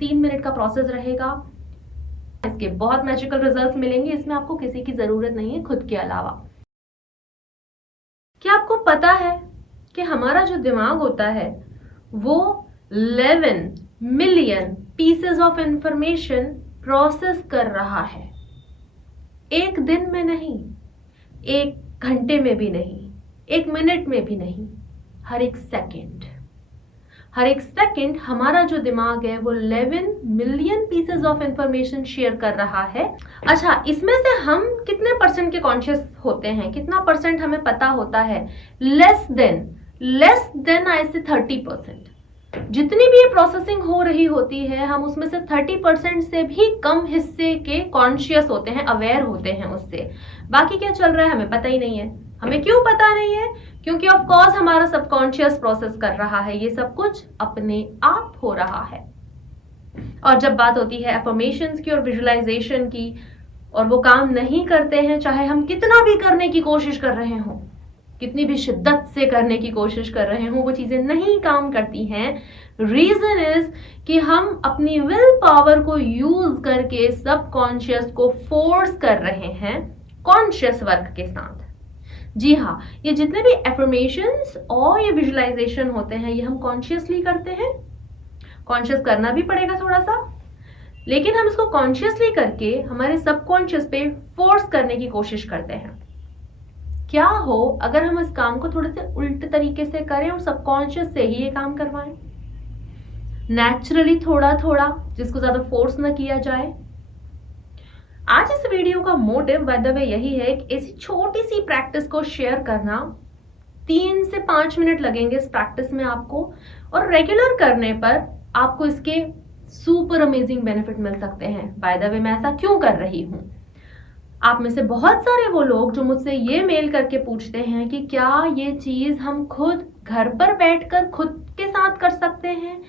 3 minute का process रहेगा। इसके बहुत मैजिकल रिजल्ट्स मिलेंगे। इसमें आपको किसी की जरूरत नहीं है खुद के अलावा। क्या आपको पता है कि हमारा जो दिमाग होता है वो 11 million pieces of information process कर रहा है। एक दिन में नहीं, एक घंटे में भी नहीं, एक मिनट में भी नहीं, हर एक सेकंड हमारा जो दिमाग है वो 11 million pieces of information share कर रहा है। अच्छा, इसमें से हम कितने परसेंट के कॉन्शियस होते हैं, कितना परसेंट हमें पता होता है? लेस देन आई से 30%। जितनी भी ये प्रोसेसिंग हो रही होती है, हम उसमें से 30% से भी कम हिस्से के कॉन्शियस होते हैं, अवेयर होते हैं उससे। बाकी क्या चल रहा है हमें पता ही नहीं है। हमें क्यों पता नहीं है? क्योंकि ऑफ कोर्स हमारा सबकॉन्शियस प्रोसेस कर रहा है, ये सब कुछ अपने आप हो रहा है। और जब बात होती है अफर्मेशंस की और विजुअलाइजेशन की, और वो काम नहीं करते हैं, चाहे हम कितना भी करने की कोशिश कर रहे हो, कितनी भी शिद्दत से करने की कोशिश कर रहे हो, वो चीजें नहीं काम करती हैं। रीजन इज कि हम अपनी विल पावर को यूज करके सबकॉन्शियस को फोर्स कर रहे हैं कॉन्शियस वर्क के साथ। जी हाँ, ये जितने भी एफर्मेशंस और ये विजुअलाइजेशन होते हैं, ये हम कॉन्शियसली करते हैं। कॉन्शियस करना भी पड़ेगा थोड़ा सा, लेकिन हम इसको कॉन्शियसली करके हमारे सबकॉन्शियस पे फोर्स करने की कोशिश करते हैं। क्या हो अगर हम इस काम को थोड़े से उल्टे तरीके से करें और सबकॉन्शियस से ही ये काम करवाएं, नेचुरली थोड़ा थोड़ा, जिसको ज्यादा फोर्स ना किया जाए। आज इस वीडियो का मोटिव बाय द वे यही है कि ऐसी छोटी सी प्रैक्टिस को शेयर करना। 3 से 5 मिनट लगेंगे इस प्रैक्टिस में आपको, और रेगुलर करने पर आपको इसके सुपर अमेजिंग बेनिफिट मिल सकते हैं। बाय द वे मैं ऐसा क्यों कर रही हूं? आप में से बहुत सारे वो लोग जो मुझसे ये मेल करके पूछते हैं कि क्या ये चीज हम खुद घर पर बैठकर खुद के साथ कर सकते हैं,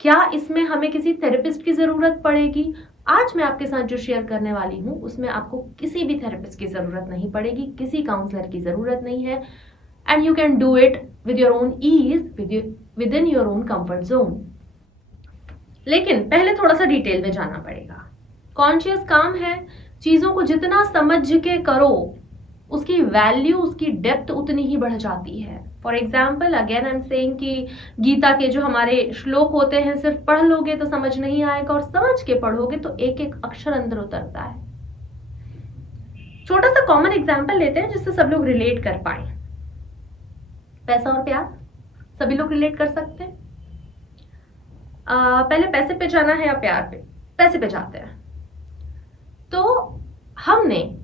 क्या इसमें हमें किसी थेरेपिस्ट की जरूरत पड़ेगी? आज मैं आपके साथ जो शेयर करने वाली हूं उसमें आपको किसी भी थेरेपिस्ट की जरूरत नहीं पड़ेगी, किसी काउंसलर की जरूरत नहीं है, and you can do it with your own ease, within your own comfort zone. लेकिन पहले थोड़ा सा डिटेल में जाना पड़ेगा। कॉन्शियस काम है, चीजों को जितना समझ के करो उसकी वैल्यू, उसकी डेप्थ उतनी ही बढ़ जाती है। For example, again I am saying कि गीता के जो हमारे श्लोक होते हैं, सिर्फ पढ़ लोगे तो समझ नहीं आएगा, और समझ के पढ़ोगे तो एक एक अक्षर अंदर उतरता है। छोटा सा कॉमन एग्जाम्पल लेते हैं जिससे सब लोग रिलेट कर पाए। पैसा और प्यार, सभी लोग रिलेट कर सकते हैं। पहले पैसे पे जाना है या प्यार पे? पैसे पे जाते हैं। तो हमने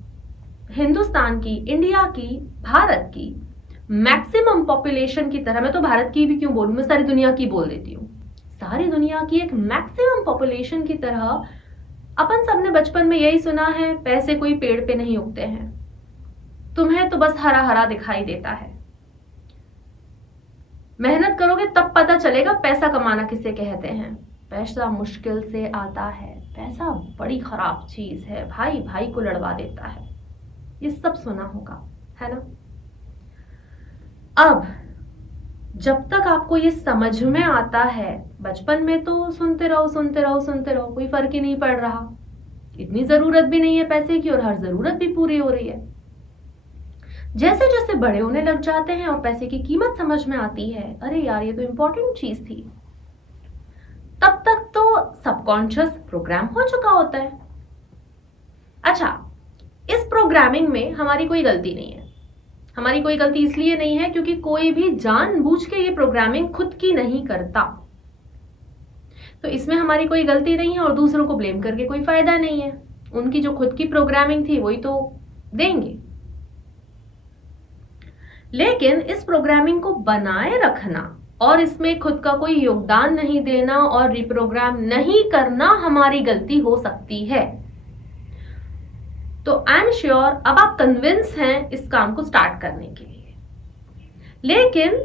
हिंदुस्तान की, इंडिया की, भारत की मैक्सिमम पॉपुलेशन की तरह, मैं तो भारत की भी क्यों बोलूं, मैं सारी दुनिया की बोल देती हूँ, सारी दुनिया की एक मैक्सिमम पॉपुलेशन की तरह अपन सबने बचपन में यही सुना है, पैसे कोई पेड़ पे नहीं उगते हैं, तुम्हें तो बस हरा हरा दिखाई देता है, मेहनत करोगे तब पता चलेगा पैसा कमाना किसे कहते हैं, पैसा मुश्किल से आता है, पैसा बड़ी खराब चीज है, भाई भाई को लड़वा देता है, ये सब सुना होगा, है ना? अब जब तक आपको ये समझ में आता है, बचपन में तो सुनते रहो, कोई फर्क ही नहीं पड़ रहा, इतनी जरूरत भी नहीं है पैसे की और हर जरूरत भी पूरी हो रही है। जैसे जैसे बड़े होने लग जाते हैं और पैसे की कीमत समझ में आती है, अरे यार ये तो इंपॉर्टेंट चीज थी, तब तक तो सबकॉन्शियस प्रोग्राम हो चुका होता है। अच्छा, इस प्रोग्रामिंग में हमारी कोई गलती नहीं है। हमारी कोई गलती इसलिए नहीं है क्योंकि कोई भी जानबूझ के ये प्रोग्रामिंग खुद की नहीं करता, तो इसमें हमारी कोई गलती नहीं है और दूसरों को ब्लेम करके कोई फायदा नहीं है। उनकी जो खुद की प्रोग्रामिंग थी वही तो देंगे। लेकिन इस प्रोग्रामिंग को बनाए रखना और इसमें खुद का कोई योगदान नहीं देना और रिप्रोग्राम नहीं करना हमारी गलती हो सकती है। तो आई एम श्योर अब आप कन्विंस हैं इस काम को स्टार्ट करने के लिए। लेकिन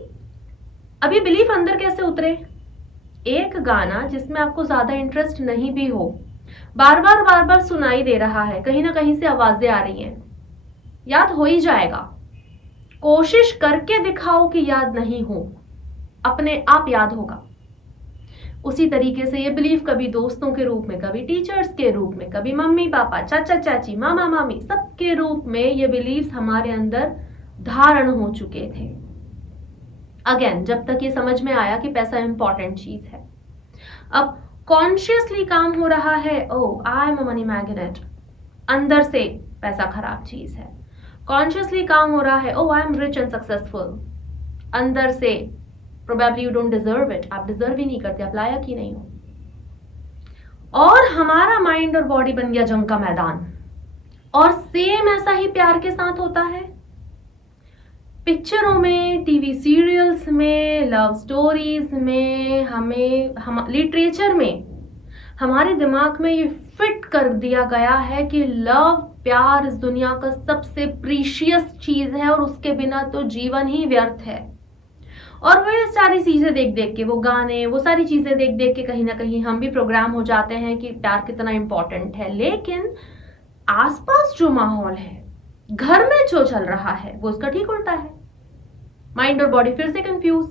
अब ये बिलीफ अंदर कैसे उतरे? एक गाना जिसमें आपको ज्यादा इंटरेस्ट नहीं भी हो, बार बार सुनाई दे रहा है, कहीं ना कहीं से आवाजें आ रही हैं, याद हो ही जाएगा। कोशिश करके दिखाओ कि याद नहीं हो, अपने आप याद होगा। उसी तरीके से ये बिलीफ कभी दोस्तों के रूप में, कभी टीचर्स के रूप में, कभी मम्मी पापा, चाचा चाची, मामा मामी, सबके रूप में ये बिलीव्स हमारे अंदर धारण हो चुके थे। अगेन, जब तक ये समझ में आया कि पैसा इंपॉर्टेंट चीज है। अब कॉन्शियसली काम हो रहा है, oh I am a money magnet, अंदर से पैसा खराब चीज है। कॉन्शियसली काम हो रहा है, oh I am rich and successful, अंदर से probably you don't deserve it, आप डिजर्व ही नहीं करते, आप लायक ही नहीं हो। और हमारा माइंड और बॉडी बन गया जंग का मैदान। और सेम ऐसा ही प्यार के साथ होता है। पिक्चरों में, टीवी सीरियल्स में, लव स्टोरीज में, हम लिटरेचर में हमारे दिमाग में ये फिट कर दिया गया है कि लव, प्यार इस दुनिया का सबसे प्रीशियस चीज है और उसके बिना तो जीवन ही व्यर्थ है। और वो सारी चीजें देख देख के, वो गाने, वो सारी चीजें देख देख के कहीं ना कहीं हम भी प्रोग्राम हो जाते हैं कि प्यार कितना इंपॉर्टेंट है। लेकिन आसपास जो माहौल है, घर में जो चल रहा है, वो उसका ठीक उल्टा है। माइंड और बॉडी फिर से कंफ्यूज।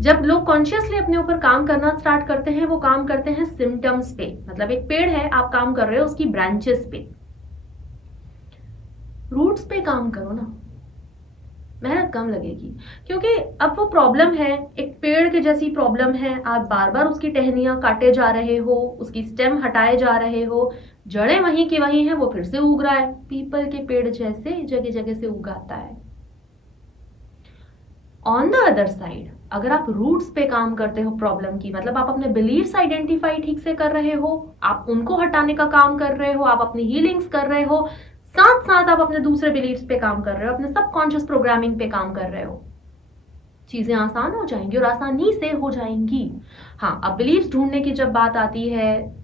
जब लोग कॉन्शियसली अपने ऊपर काम करना स्टार्ट करते हैं, वो काम करते हैं सिम्टम्स पे। मतलब एक पेड़ है, आप काम कर रहे हो उसकी ब्रांचेस पे, रूट्स पे काम करो ना, मेहनत कम लगेगी। क्योंकि अब वो प्रॉब्लम है, एक पेड़ के जैसी प्रॉब्लम है, आप बार बार उसकी टहनियां काटे जा रहे हो, उसकी स्टेम हटाए जा रहे हो, जड़ें वहीं की वहीं हैं, वो फिर से उग रहा है, पीपल के पेड़ जैसे जगह जगह से उगाता है। ऑन द अदर साइड, अगर आप रूट्स पे काम करते हो प्रॉब्लम की, मतलब आप अपने बिलीव्स आइडेंटिफाई ठीक से कर रहे हो, आप उनको हटाने का काम कर रहे हो, आप अपनी हीलिंग्स कर रहे हो, साथ साथ आप अपने दूसरे बिलीव्स पे काम कर रहे हो, अपने सबकॉन्शियस प्रोग्रामिंग पे काम कर रहे हो, चीजें आसान हो जाएंगी और आसानी से हो जाएंगी। हाँ, अब बिलीव्स ढूंढने की जब बात आती है,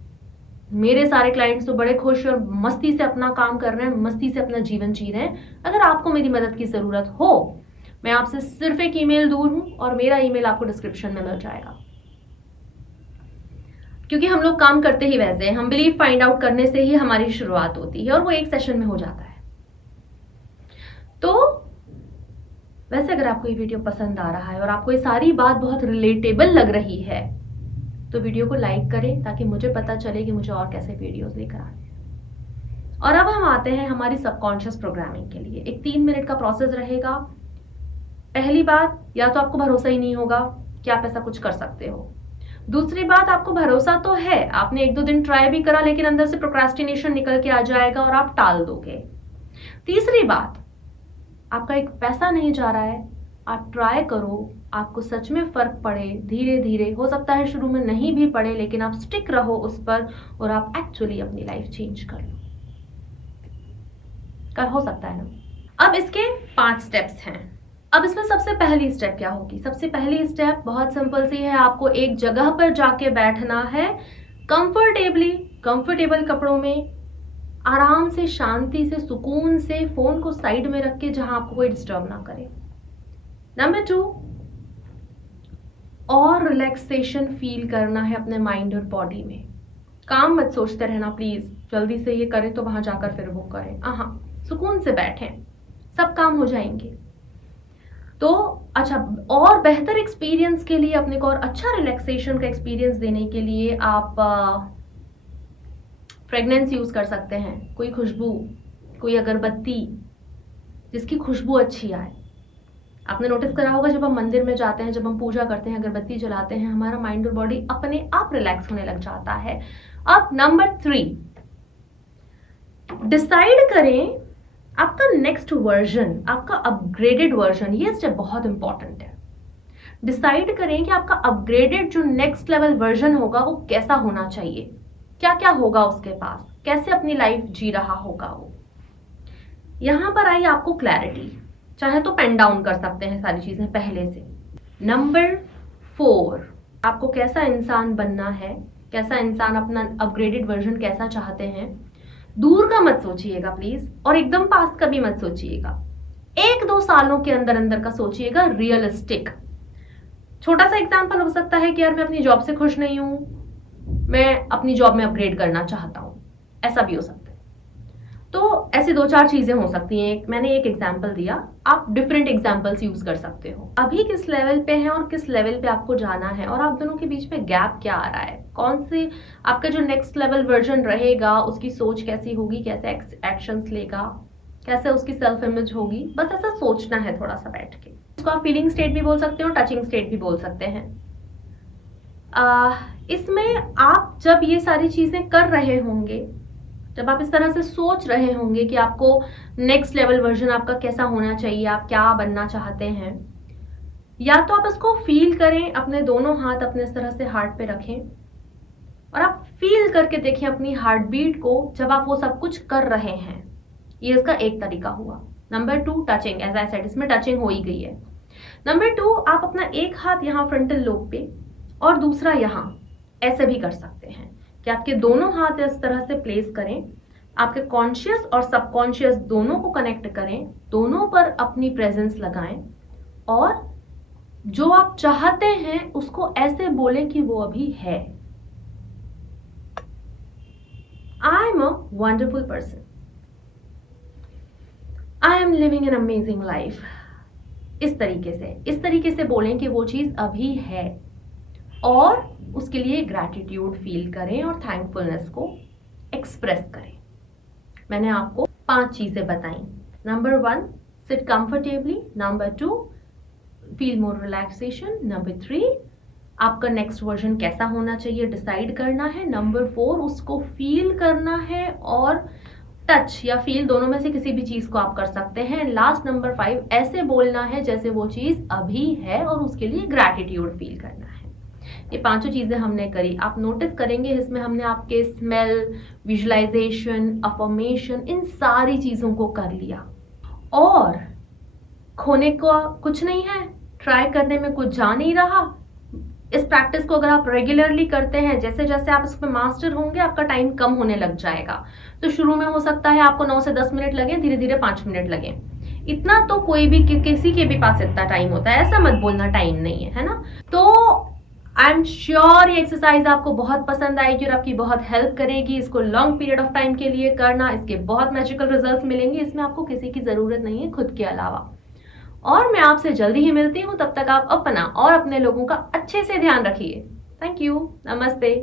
मेरे सारे क्लाइंट्स तो बड़े खुश और मस्ती से अपना काम कर रहे हैं, मस्ती से अपना जीवन जी रहे हैं। अगर आपको मेरी मदद की जरूरत हो, मैं आपसे सिर्फ एक ईमेल दूर हूं और मेरा ईमेल आपको डिस्क्रिप्शन में मिल जाएगा। क्योंकि हम लोग काम करते ही वैसे हैं, हम बिलीव फाइंड आउट करने से ही हमारी शुरुआत होती है और वो एक सेशन में हो जाता है। तो वैसे अगर आपको ये वीडियो पसंद आ रहा है और आपको ये सारी बात बहुत रिलेटेबल लग रही है, तो वीडियो को लाइक करें ताकि मुझे पता चले कि मुझे और कैसे वीडियोस लेकर आने हैं। और अब हम आते हैं हमारी सबकॉन्शियस प्रोग्रामिंग के लिए। एक 3 मिनट का प्रोसेस रहेगा। पहली बात, या तो आपको भरोसा ही नहीं होगा कि आप ऐसा कुछ कर सकते हो। दूसरी बात, आपको भरोसा तो है, आपने 1-2 दिन ट्राई भी करा, लेकिन अंदर से प्रोक्रास्टिनेशन निकल के आ जाएगा और आप टाल दोगे। तीसरी बात, आपका एक पैसा नहीं जा रहा है, आप ट्राई करो, आपको सच में फर्क पड़े, धीरे धीरे, हो सकता है शुरू में नहीं भी पड़े, लेकिन आप स्टिक रहो उस पर और आप एक्चुअली अपनी लाइफ चेंज कर लो। हो सकता है ना। अब इसके 5 स्टेप्स हैं। अब इसमें सबसे पहली स्टेप क्या होगी? सबसे पहली स्टेप बहुत सिंपल सी है, आपको एक जगह पर जाके बैठना है, कंफर्टेबल कपड़ों में, आराम से, शांति से, सुकून से, फोन को साइड में रख के, जहां आपको कोई डिस्टर्ब ना करे। नंबर 2, और रिलैक्सेशन फील करना है अपने माइंड और बॉडी में। काम मत सोचते रहना प्लीज, जल्दी से ये करें तो वहां जाकर फिर वो करें। सुकून से बैठें, सब काम हो जाएंगे। तो अच्छा, और बेहतर एक्सपीरियंस के लिए, अपने को और अच्छा रिलैक्सेशन का एक्सपीरियंस देने के लिए आप फ्रेगनेंस यूज कर सकते हैं। कोई खुशबू, कोई अगरबत्ती जिसकी खुशबू अच्छी आए। आपने नोटिस करा होगा, जब हम मंदिर में जाते हैं, जब हम पूजा करते हैं, अगरबत्ती जलाते हैं, हमारा माइंड और बॉडी अपने आप रिलैक्स होने लग जाता है। अब नंबर 3, डिसाइड करें आपका नेक्स्ट वर्जन, आपका अपग्रेडेड वर्जन। ये स्टेप बहुत इंपॉर्टेंट है। डिसाइड करें कि आपका अपग्रेडेड जो नेक्स्ट लेवल वर्जन होगा वो कैसा होना चाहिए, क्या क्या होगा उसके पास, कैसे अपनी लाइफ जी रहा होगा वो। यहां पर आई आपको क्लैरिटी। चाहे तो पेन डाउन कर सकते हैं सारी चीजें पहले से। नंबर 4, आपको कैसा इंसान बनना है, कैसा इंसान, अपना अपग्रेडेड वर्जन कैसा चाहते हैं। दूर का मत सोचिएगा प्लीज, और एकदम पास का भी मत सोचिएगा। 1-2 सालों के अंदर अंदर का सोचिएगा, रियलिस्टिक। छोटा सा एग्जांपल हो सकता है कि यार मैं अपनी जॉब से खुश नहीं हूं, मैं अपनी जॉब में अपग्रेड करना चाहता हूं, ऐसा भी हो सकता है। तो ऐसी 2-4 चीजें हो सकती हैं। मैंने एक एग्जाम्पल दिया, आप डिफरेंट एग्जाम्पल्स यूज कर सकते हो। अभी किस लेवल पे है और किस लेवल पे आपको जाना है, और आप दोनों के बीच में गैप क्या आ रहा है, कौन से आपका जो नेक्स्ट लेवल वर्जन रहेगा उसकी सोच कैसी होगी, कैसे एक्शंस लेगा, कैसे उसकी सेल्फ इमेज होगी। बस ऐसा सोचना है थोड़ा सा बैठ के। इसको आप फीलिंग स्टेट भी बोल सकते हो, टचिंग स्टेट भी बोल सकते हैं। इसमें आप जब ये सारी चीजें कर रहे होंगे, जब आप इस तरह से सोच रहे होंगे कि आपको नेक्स्ट लेवल वर्जन आपका कैसा होना चाहिए, आप क्या बनना चाहते हैं, या तो आप इसको फील करें, अपने दोनों हाथ अपने इस तरह से हार्ट पे रखें और आप फील करके देखें अपनी हार्ट बीट को जब आप वो सब कुछ कर रहे हैं। ये इसका एक तरीका हुआ। Number 2, touching. As I said, इसमें टचिंग हो ही गई है। नंबर 2, आप अपना एक हाथ यहाँ फ्रंटल लोब पे और दूसरा यहाँ ऐसे भी कर सकते हैं कि आपके दोनों हाथ इस तरह से प्लेस करें, आपके कॉन्शियस और सबकॉन्शियस दोनों को कनेक्ट करें, दोनों पर अपनी प्रेजेंस लगाएं और जो आप चाहते हैं उसको ऐसे बोलें कि वो अभी है। आई am a wonderful person, I am living an amazing life. इस तरीके से बोलें कि वो चीज अभी है, और उसके लिए ग्रैटिट्यूड फील करें और थैंकफुलनेस को एक्सप्रेस करें। मैंने आपको 5 चीजें बताई। Number 1, seat comfortably. Number 2, feel more relaxation. Number 3, आपका नेक्स्ट वर्जन कैसा होना चाहिए डिसाइड करना है। नंबर 4, उसको फील करना है, और टच या फील दोनों में से किसी भी चीज को आप कर सकते हैं। लास्ट नंबर 5, ऐसे बोलना है जैसे वो चीज अभी है और उसके लिए ग्रैटिट्यूड फील करना है। ये 5 चीजें हमने करी। आप नोटिस करेंगे इसमें हमने आपके स्मेल, विजुअलाइजेशन, अफर्मेशन, इन सारी चीजों को कर लिया, और खोने को कुछ नहीं है, ट्राई करने में कुछ जा नहीं रहा। इस प्रैक्टिस को अगर आप रेगुलरली करते हैं, जैसे जैसे आप इसमें मास्टर होंगे आपका टाइम कम होने लग जाएगा। तो शुरू में हो सकता है आपको 9 से 10 मिनट लगे, धीरे धीरे 5 मिनट लगे। इतना तो कोई भी किसी के भी पास इतना टाइम होता है, ऐसा मत बोलना टाइम नहीं है, है ना। तो आई एम श्योर ये एक्सरसाइज आपको बहुत पसंद आएगी और आपकी बहुत हेल्प करेगी। इसको लॉन्ग पीरियड ऑफ टाइम के लिए करना, इसके बहुत मैजिकल रिजल्ट्स मिलेंगे। इसमें आपको किसी की जरूरत नहीं है खुद के अलावा। और मैं आपसे जल्दी ही मिलती हूँ, तब तक आप अपना और अपने लोगों का अच्छे से ध्यान रखिए। थैंक यू, नमस्ते।